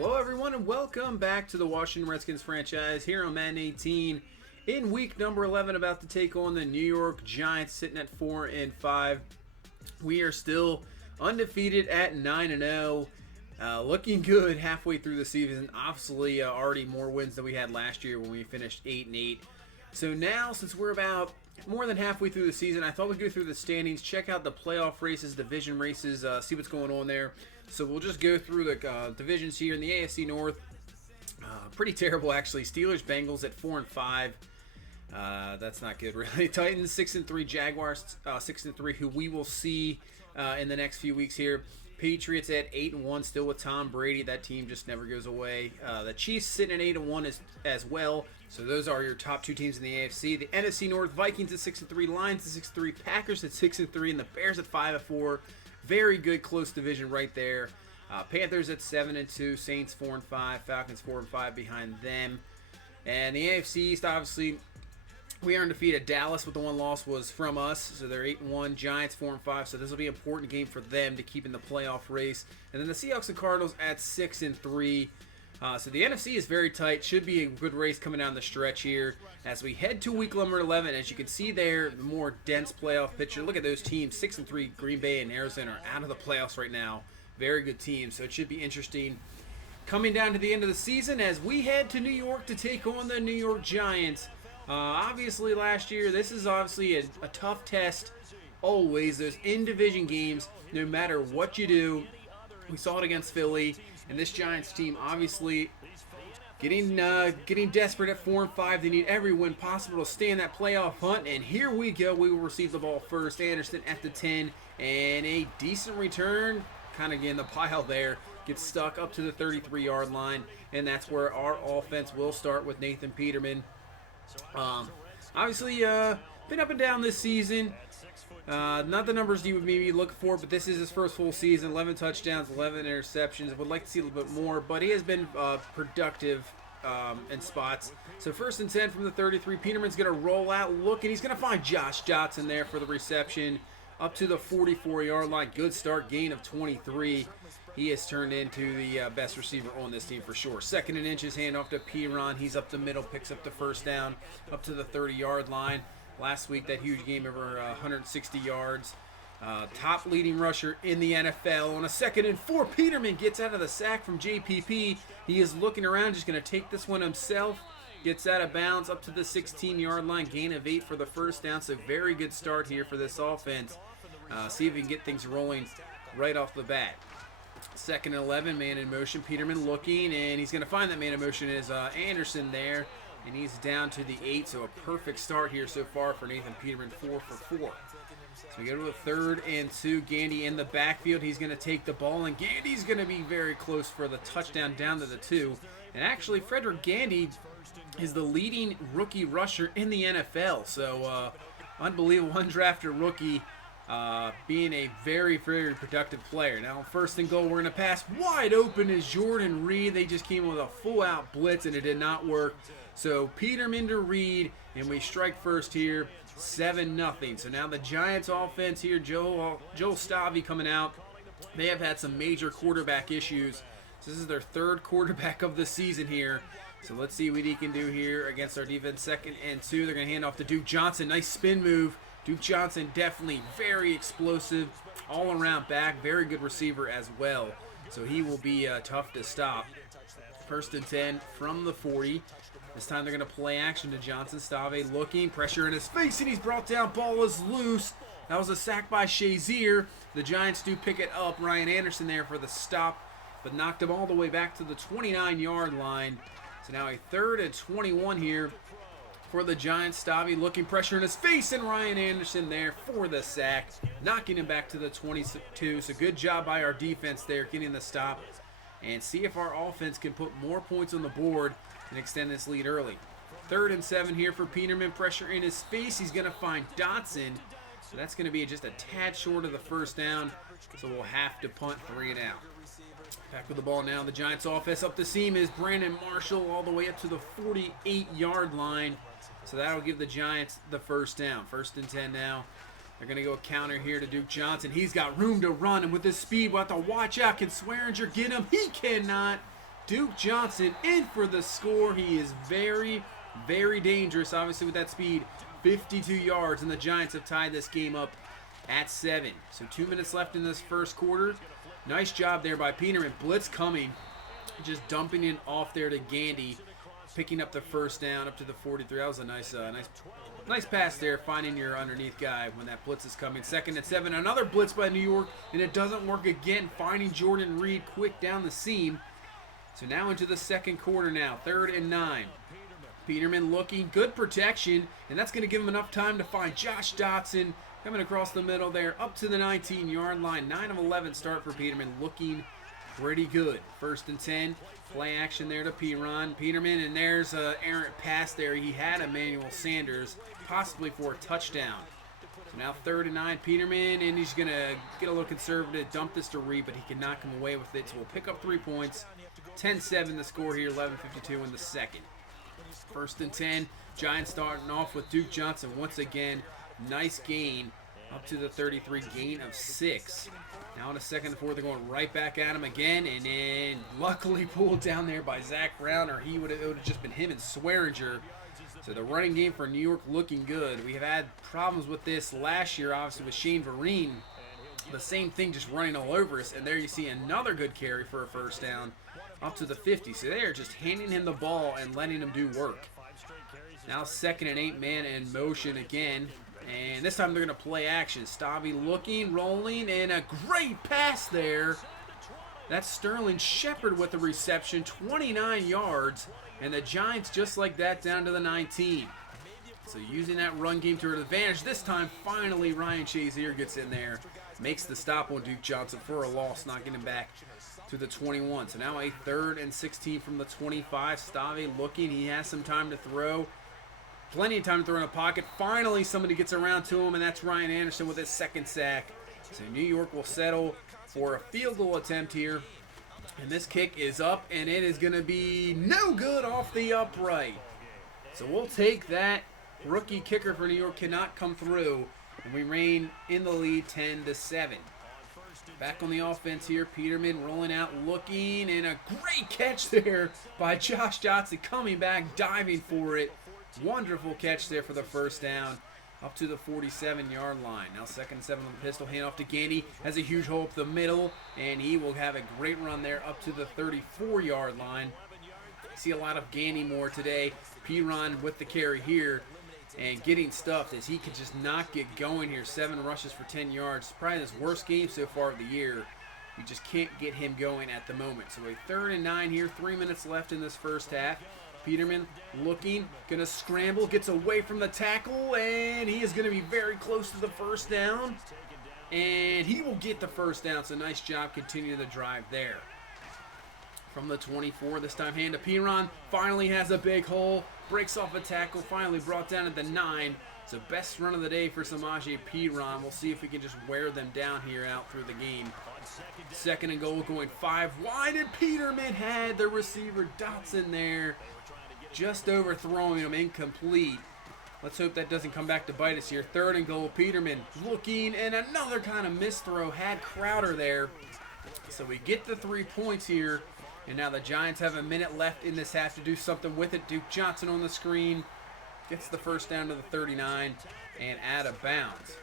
Hello everyone and welcome back to the Washington Redskins franchise here on Madden 18 in week number 11, about to take on the New York Giants, sitting at 4-5. We are still undefeated at 9-0, looking good halfway through the season. Obviously already more wins than we had last year when we finished 8-8. So now, since we're about more than halfway through the season, I thought we'd go through the standings, check out the playoff races, division races, see what's going on there. So we'll just go through the divisions here in the AFC North. Pretty terrible, actually. Steelers, Bengals at 4-5. That's not good, really. Titans 6-3, Jaguars 6-3, who we will see in the next few weeks here. Patriots at 8-1, still with Tom Brady. That team just never goes away. The Chiefs sitting at 8-1 as well. So those are your top two teams in the AFC. The NFC North, Vikings at 6-3, Lions at 6-3, Packers at 6-3, and the Bears at 5-4. Very good close division right there. Panthers at 7-2, Saints 4-5, Falcons 4-5 behind them. And the AFC East, obviously, we are undefeated. Dallas with the one loss was from us, so they're 8-1. Giants 4-5, so this will be an important game for them to keep in the playoff race. And then the Seahawks and Cardinals at 6-3. So the NFC is very tight. Should be a good race coming down the stretch here as we head to week number 11. As you can see there, the more dense playoff picture. Look at those teams. 6-3, Green Bay and Arizona are out of the playoffs right now. Very good teams, so it should be interesting coming down to the end of the season as we head to New York to take on the New York Giants. Obviously, last year, this is obviously a tough test. Always, those in-division games, no matter what you do. We saw it against Philly, and this Giants team obviously getting desperate at 4-5. They need every win possible to stay in that playoff hunt, and here we go. We will receive the ball first. Anderson at the 10, and a decent return, kind of getting the pile there. Gets stuck up to the 33-yard line, and that's where our offense will start with Nathan Peterman. Obviously, been up and down this season. Not the numbers you would maybe look for, but this is his first full season. 11 touchdowns, 11 interceptions. Would like to see a little bit more, but he has been productive in spots. So 1st and 10 from the 33. Peterman's going to roll out, look, and he's going to find Josh Johnson there for the reception up to the 44-yard line. Good start, gain of 23. He has turned into the best receiver on this team for sure. 2nd and inches, handoff to Piron. He's up the middle, picks up the first down up to the 30-yard line. Last week, that huge game, over 160 yards. Top leading rusher in the NFL. On a 2nd and 4, Peterman gets out of the sack from JPP. He is looking around, just going to take this one himself. Gets out of bounds up to the 16-yard line. Gain of 8 for the first down. So very good start here for this offense. See if we can get things rolling right off the bat. 2nd and 11, man in motion. Peterman looking, and he's going to find that man in motion is Anderson there. And he's down to the 8, so a perfect start here so far for Nathan Peterman, 4 for 4. So we go to the 3rd and 2. Gandy in the backfield. He's going to take the ball, and Gandy's going to be very close for the touchdown down to the 2. And actually, Frederick Gandy is the leading rookie rusher in the NFL. So unbelievable, undrafted rookie, being a very, very productive player. Now, 1st and goal, we're going to pass. Wide open is Jordan Reed. They just came with a full-out blitz, and it did not work. So Peterman to Reed, and we strike first here, 7-0. So now the Giants offense here, Joel Stavi coming out. They have had some major quarterback issues. So this is their 3rd quarterback of the season here. So let's see what he can do here against our defense. 2nd and 2, they're going to hand off to Duke Johnson. Nice spin move. Duke Johnson definitely very explosive, all-around back, very good receiver as well. So he will be tough to stop. 1st and 10 from the 40. This time they're going to play action to Johnson. Stave looking, pressure in his face, and he's brought down. Ball is loose. That was a sack by Shazier. The Giants do pick it up. Ryan Anderson there for the stop, but knocked him all the way back to the 29-yard line. So now a 3rd and 21 here for the Giants. Stave looking, pressure in his face, and Ryan Anderson there for the sack, knocking him back to the 22. So good job by our defense there, getting the stop, and see if our offense can put more points on the board and extend this lead early. 3rd and 7 here for Peterman. Pressure in his face. He's going to find Dotson. So that's going to be just a tad short of the first down. So we'll have to punt 3 and out. Back with the ball now. The Giants offense up the seam is Brandon Marshall all the way up to the 48-yard line. So that'll give the Giants the first down. 1st and 10 now. They're going to go a counter here to Duke Johnson. He's got room to run, and with his speed, we'll have to watch out. Can Swearinger get him? He cannot. Duke Johnson in for the score. He is very, very dangerous, obviously, with that speed. 52 yards, and the Giants have tied this game up at 7. So 2 minutes left in this first quarter. Nice job there by Peterman. Blitz coming. Just dumping it off there to Gandy. Picking up the first down up to the 43. That was a nice pass there, finding your underneath guy when that blitz is coming. 2nd and 7. Another blitz by New York, and it doesn't work again. Finding Jordan Reed quick down the seam. So now into the second quarter now. 3rd and 9. Peterman looking, good protection, and that's going to give him enough time to find Josh Dotson coming across the middle there up to the 19-yard line. 9 of 11 start for Peterman, looking pretty good. 1st and 10, play action there to Peterman, and there's an errant pass there. He had Emmanuel Sanders, possibly for a touchdown. So now 3rd and 9, Peterman, and he's going to get a little conservative, dump this to Reed, but he cannot come away with it. So we'll pick up 3 points. 10-7 the score here, 11:52 in the second. 1st and 10, Giants starting off with Duke Johnson once again. Nice gain up to the 33, gain of 6. Now in the 2nd and 4th, they're going right back at him again, and then luckily pulled down there by Zach Brown, or it would have just been him and Swearinger. So the running game for New York looking good. We have had problems with this last year, obviously, with Shane Vereen. The same thing, just running all over us, and there you see another good carry for a first down up to the 50. So they are just handing him the ball and letting him do work. Now 2nd and 8, man in motion again. And this time they're going to play action. Stabby looking, rolling, and a great pass there. That's Sterling Shepard with the reception, 29 yards. And the Giants just like that down to the 19. So using that run game to their advantage. This time, finally, Ryan Shazier gets in there. Makes the stop on Duke Johnson for a loss, knocking him back to the 21. So now a 3rd and 16 from the 25. Stabby looking. He has some time to throw. Plenty of time to throw in a pocket. Finally, somebody gets around to him, and that's Ryan Anderson with his 2nd sack. So New York will settle for a field goal attempt here. And this kick is up, and it is going to be no good off the upright. So we'll take that. Rookie kicker for New York cannot come through, and we reign in the lead 10-7. Back on the offense here, Peterman rolling out, looking, and a great catch there by Josh Dotson, coming back, diving for it. Wonderful catch there for the first down up to the 47-yard line. Now 2nd and 7 on the pistol, handoff to Gandy, has a huge hole up the middle, and he will have a great run there up to the 34-yard line. See a lot of Gandy more today. P-Ron with the carry here and getting stuffed as he could just not get going here. 7 rushes for 10 yards. Probably his worst game so far of the year. We just can't get him going at the moment. So a 3rd and 9 here, 3 minutes left in this first half. Peterman looking, going to scramble, gets away from the tackle, and he is going to be very close to the first down. And he will get the first down, so nice job continuing the drive there. From the 24, this time hand to Piron, finally has a big hole, breaks off a tackle, finally brought down at the 9. So best run of the day for Samaje Piron. We'll see if we can just wear them down here out through the game. 2nd and goal, going 5 wide, and Peterman had the receiver Dotson there, just overthrowing him, incomplete. Let's hope that doesn't come back to bite us here. 3rd and goal, Peterman looking, and another kind of misthrow, had Crowder there. So we get the 3 points here, and now the Giants have a minute left in this half to do something with it. Duke Johnson on the screen, gets the first down to the 39, and out of bounds.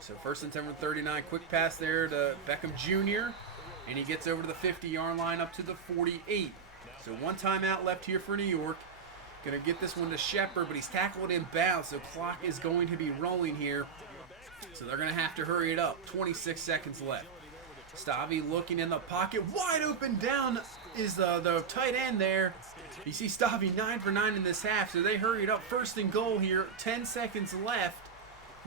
So 1st and 10 from 39, quick pass there to Beckham Jr., and he gets over to the 50-yard line up to the 48. So 1 timeout left here for New York. Going to get this one to Shepard, but he's tackled in bounds, so clock is going to be rolling here. So they're going to have to hurry it up. 26 seconds left. Stabby looking in the pocket. Wide open down is the tight end there. You see Stabby 9 for 9 in this half, so they hurried up. 1st and goal here. 10 seconds left.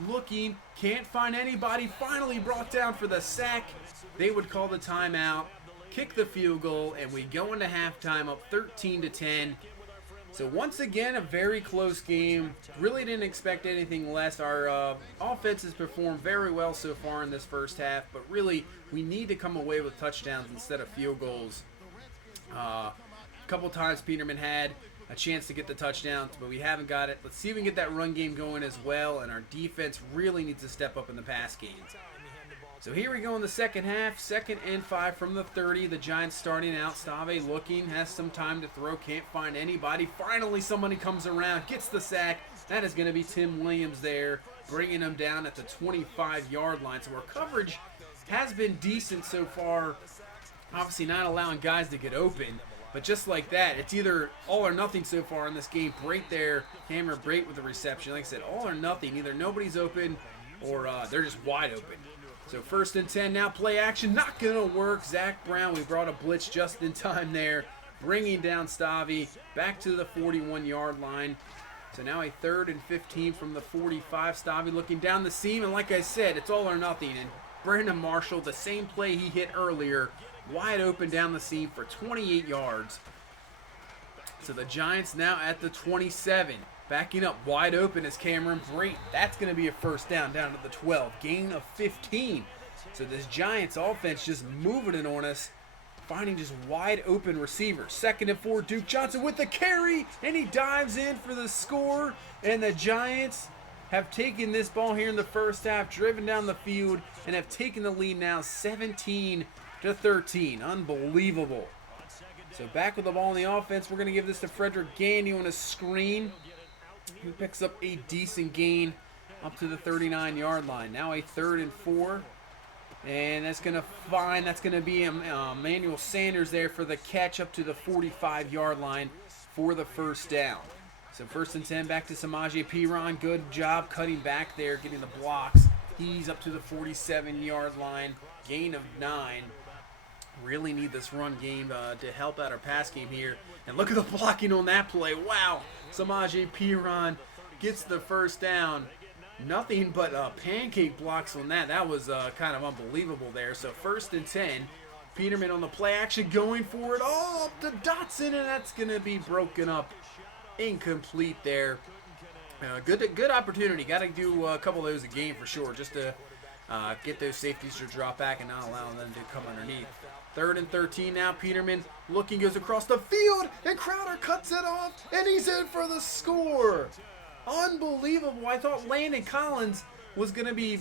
Looking, can't find anybody. Finally brought down for the sack. They would call the timeout, kick the field goal, and we go into halftime up 13-10. So once again, a very close game. Really didn't expect anything less. Our offense has performed very well so far in this first half, but really we need to come away with touchdowns instead of field goals. A couple times Peterman had a chance to get the touchdowns, but we haven't got it. Let's see if we can get that run game going as well, and our defense really needs to step up in the pass game. So here we go in the second half. 2nd and 5 from the 30. The Giants starting out. Stave looking, has some time to throw, can't find anybody. Finally, somebody comes around, gets the sack. That is going to be Tim Williams there, bringing him down at the 25-yard line. So our coverage has been decent so far. Obviously not allowing guys to get open. But just like that, it's either all or nothing so far in this game. Brate there, Cameron Brate with the reception. Like I said, all or nothing. Either nobody's open or they're just wide open. So 1st and 10 now, play action, not going to work. Zach Brown, we brought a blitz just in time there, bringing down Stave back to the 41-yard line. So now a 3rd and 15 from the 45. Stave looking down the seam, and like I said, it's all or nothing. And Brandon Marshall, the same play he hit earlier, wide open down the seam for 28 yards. So the Giants now at the 27. Backing up wide open is Cameron Brate. That's going to be a 1st down to the 12. Gain of 15. So this Giants offense just moving it on us. Finding just wide open receivers. 2nd and 4, Duke Johnson with the carry. And he dives in for the score. And the Giants have taken this ball here in the first half. Driven down the field. And have taken the lead now 17-13. Unbelievable. So back with the ball in the offense. We're going to give this to Frederick Gandy on a screen. He picks up a decent gain up to the 39-yard line. Now a 3rd and 4. And that's going to be Emmanuel Sanders there for the catch up to the 45-yard line for the 1st down. So 1st and 10 back to Samaje Perine. Good job cutting back there, getting the blocks. He's up to the 47-yard line. Gain of 9. Really need this run game to help out our pass game here. And look at the blocking on that play. Wow. Samaje Perine gets the 1st down. Nothing but pancake blocks on that. That was kind of unbelievable there. So 1st and 10. Peterman on the play action going for it. Oh, up to Dotson, and that's going to be broken up. Incomplete there. Good opportunity. Got to do a couple of those a game for sure, just to get those safeties to drop back and not allow them to come underneath. 3rd and 13 now. Peterman looking, goes across the field, and Crowder cuts it off, and he's in for the score. Unbelievable. I thought Landon Collins was going to be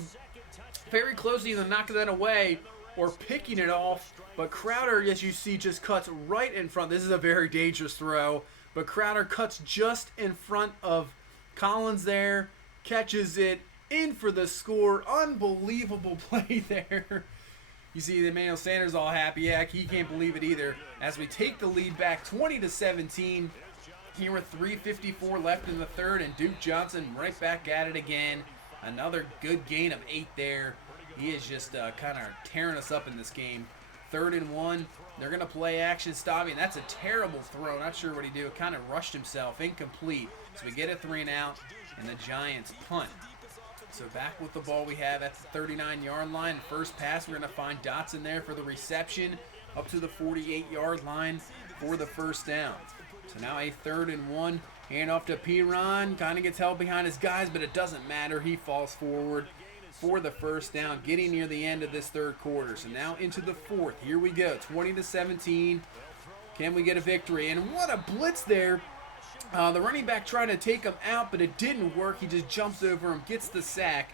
very close to either knocking that away or picking it off, but Crowder, as you see, just cuts right in front. This is a very dangerous throw, but Crowder cuts just in front of Collins there, catches it, in for the score. Unbelievable play there. You see Emmanuel Sanders all happy. Yeah, he can't believe it either. As we take the lead back 20-17. Here with 3:54 left in the 3rd, and Duke Johnson right back at it again. Another good gain of 8 there. He is just kind of tearing us up in this game. 3rd and 1. They're going to play action. Stave, and that's a terrible throw. Not sure what he did. Kind of rushed himself. Incomplete. So we get a 3 and out, and the Giants punt. So back with the ball we have at the 39-yard line. First pass, we're going to find Dotson there for the reception up to the 48-yard line for the 1st down. So now a 3rd and 1. Hand off to Perine. Kind of gets held behind his guys, but it doesn't matter. He falls forward for the 1st down, getting near the end of this 3rd quarter. So now into the 4th. Here we go. 20-17. Can we get a victory? And what a blitz there. The running back tried to take him out, but it didn't work. He just jumps over him, gets the sack,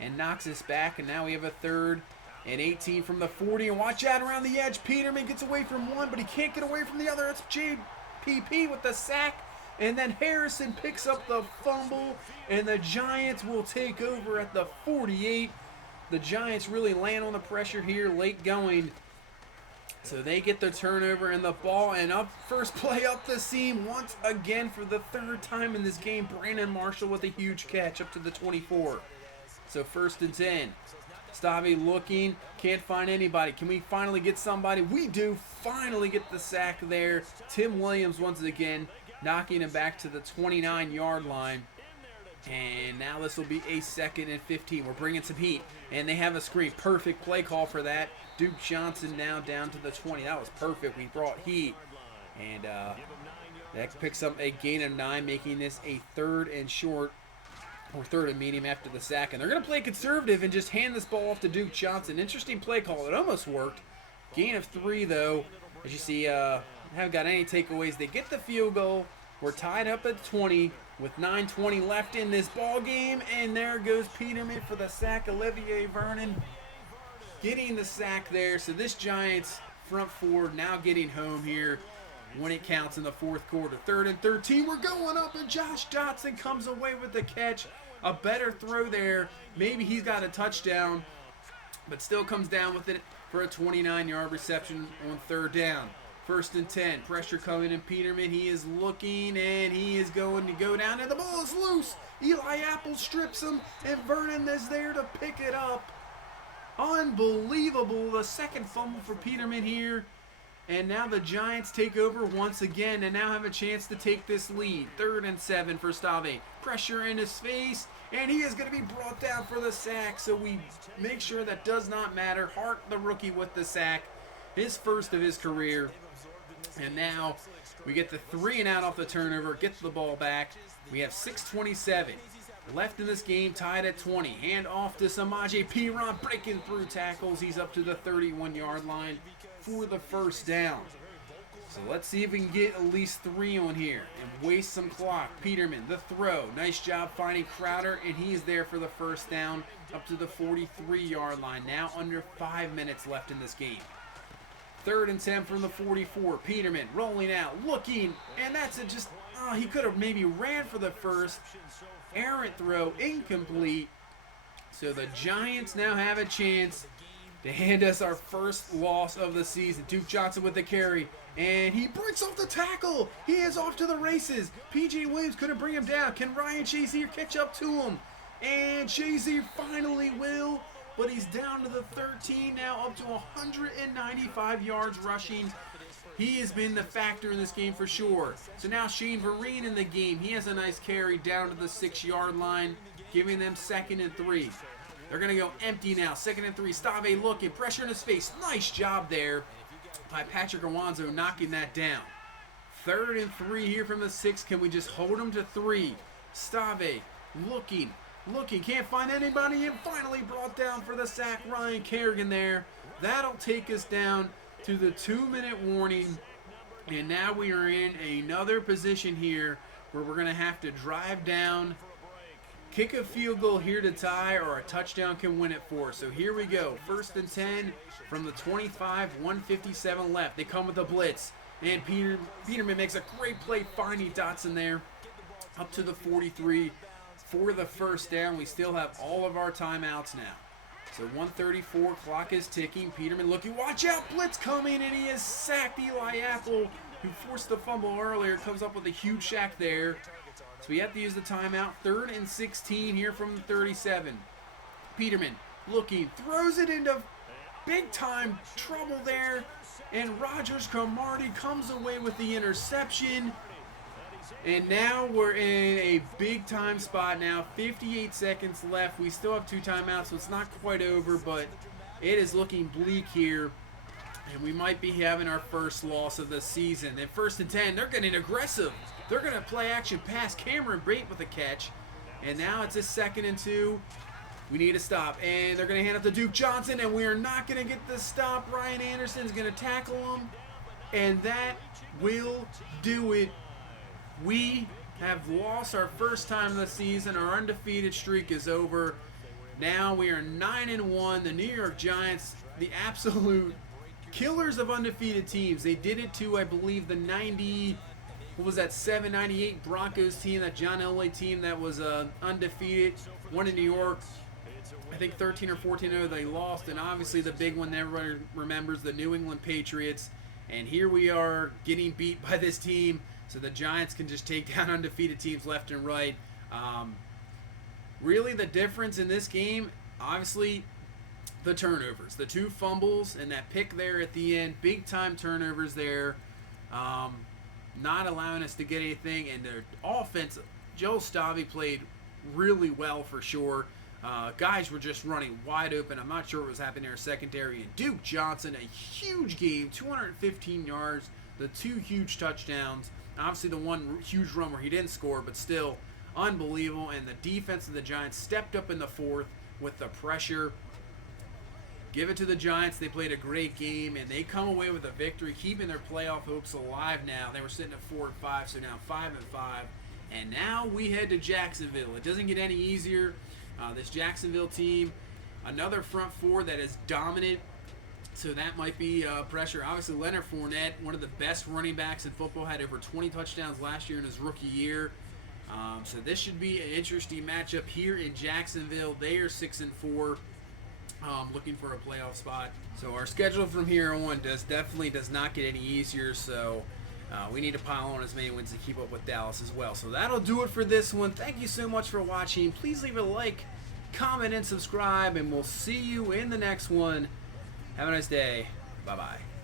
and knocks us back. And now we have a 3rd and 18 from the 40. And watch out around the edge. Peterman gets away from one, but he can't get away from the other. It's JPP with the sack. And then Harrison picks up the fumble, and the Giants will take over at the 48. The Giants really land on the pressure here late going. So they get the turnover and the ball, and up first play up the seam once again for the 3rd time in this game. Brandon Marshall with a huge catch up to the 24. So 1st and 10. Stave looking, can't find anybody. Can we finally get somebody? We do finally get the sack there. Tim Williams once again knocking him back to the 29-yard line. And now this will be a 2nd and 15. We're bringing some heat, and they have a screen. Perfect play call for that. Duke Johnson now down to the 20. That was perfect. We brought heat, and that picks up a gain of 9, making this a 3rd and short, or 3rd and medium after the sack. And they're going to play conservative and just hand this ball off to Duke Johnson. Interesting play call. It almost worked. Gain of 3, though. As you see, haven't got any takeaways. They get the field goal. We're tied up at 20 with 9:20 left in this ball game, and there goes Peterman for the sack. Olivier Vernon getting the sack there. So this Giants front four now getting home here when it counts in the fourth quarter. 3rd and 13, we're going up, and Josh Dotson comes away with the catch. A better throw there. Maybe he's got a touchdown, but still comes down with it for a 29-yard reception on 3rd down. 1st and 10, pressure coming in Peterman. He is looking, and he is going to go down, and the ball is loose. Eli Apple strips him, and Vernon is there to pick it up. Unbelievable. The second fumble for Peterman here. And now the Giants take over once again and now have a chance to take this lead. 3rd and 7 for Stave. Pressure in his face, and he is going to be brought down for the sack. So we make sure that does not matter. Hart, the rookie, with the sack. His first of his career. And now we get the 3 and out off the turnover. Get the ball back. We have 6:27 left in this game, tied at 20. Hand off to Samaje Perine, breaking through tackles. He's up to the 31-yard line for the 1st down. So let's see if we can get at least 3 on here and waste some clock. Peterman, the throw. Nice job finding Crowder, and he's there for the 1st down up to the 43-yard line. Now under 5 minutes left in this game. 3rd and 10 from the 44. Peterman rolling out, looking, and that's it. Just he could have maybe ran for the first. Errant throw, incomplete. So the Giants now have a chance to hand us our first loss of the season. Duke Johnson with the carry, and he breaks off the tackle. He is off to the races. P.J. Williams couldn't bring him down. Can Ryan Shazier catch up to him? And Shazier finally will, but he's down to the 13 now, up to 195 yards rushing. He has been the factor in this game for sure. So now Shane Vereen in the game. He has a nice carry down to the 6-yard line, giving them 2nd and 3. They're going to go empty now. 2nd and 3. Stave looking. Pressure in his face. Nice job there by Patrick Awanzo knocking that down. 3rd and 3 here from the 6. Can we just hold him to 3? Stave looking. Can't find anybody, and finally brought down for the sack. Ryan Kerrigan there. That'll take us down to the 2-minute warning. And now we are in another position here where we're going to have to drive down, kick a field goal here to tie, or a touchdown can win it for us. So here we go. 1st and 10 from the 25, 157 left. They come with a blitz, and Peterman makes a great play finding Dotson there up to the 43 for the 1st down. We still have all of our timeouts now. So 1:34, clock is ticking. Peterman looking, watch out, blitz coming, and he has sacked Eli Apple, who forced the fumble earlier. Comes up with a huge sack there. So we have to use the timeout. 3rd and 16 here from the 37. Peterman looking, throws it into big time trouble there, and Rogers Cromartie comes away with the interception. And now we're in a big time spot now. 58 seconds left. We still have 2 timeouts, so it's not quite over, but it is looking bleak here. And we might be having our first loss of the season. And 1st and 10, they're getting aggressive. They're going to play action pass. Cameron Brate with a catch. And now it's a 2nd and 2. We need to stop. And they're going to hand it to Duke Johnson, and we are not going to get the stop. Ryan Anderson's going to tackle him. And that will do it. We have lost our first time of the season. Our undefeated streak is over. Now we are 9-1. The New York Giants, the absolute killers of undefeated teams. They did it to, I believe, the 98 Broncos team, that John Elway team that was undefeated. One in New York. I think 13 or 14-0 they lost. And obviously the big one that everybody remembers, the New England Patriots. And here we are getting beat by this team. So the Giants can just take down undefeated teams left and right. Really the difference in this game, obviously, the turnovers. The 2 fumbles and that pick there at the end. Big time turnovers there. Not allowing us to get anything. And their offense, Joe Stave played really well for sure. Guys were just running wide open. I'm not sure what was happening in our secondary. And Duke Johnson, a huge game, 215 yards, the 2 huge touchdowns. Obviously the one huge run where he didn't score, but still unbelievable. And the defense of the Giants stepped up in the 4th with the pressure. Give it to the Giants. They played a great game, and they come away with a victory, keeping their playoff hopes alive now. They were sitting at 4-5, so now 5-5. And now we head to Jacksonville. It doesn't get any easier. This Jacksonville team, Another front four that is dominant, so that might be pressure. Obviously, Leonard Fournette, one of the best running backs in football, had over 20 touchdowns last year in his rookie year. So this should be an interesting matchup here in Jacksonville. They are 6-4, looking for a playoff spot. So our schedule from here on definitely does not get any easier. So we need to pile on as many wins to keep up with Dallas as well. So that'll do it for this one. Thank you so much for watching. Please leave a like, comment, and subscribe, and we'll see you in the next one. Have a nice day. Bye-bye.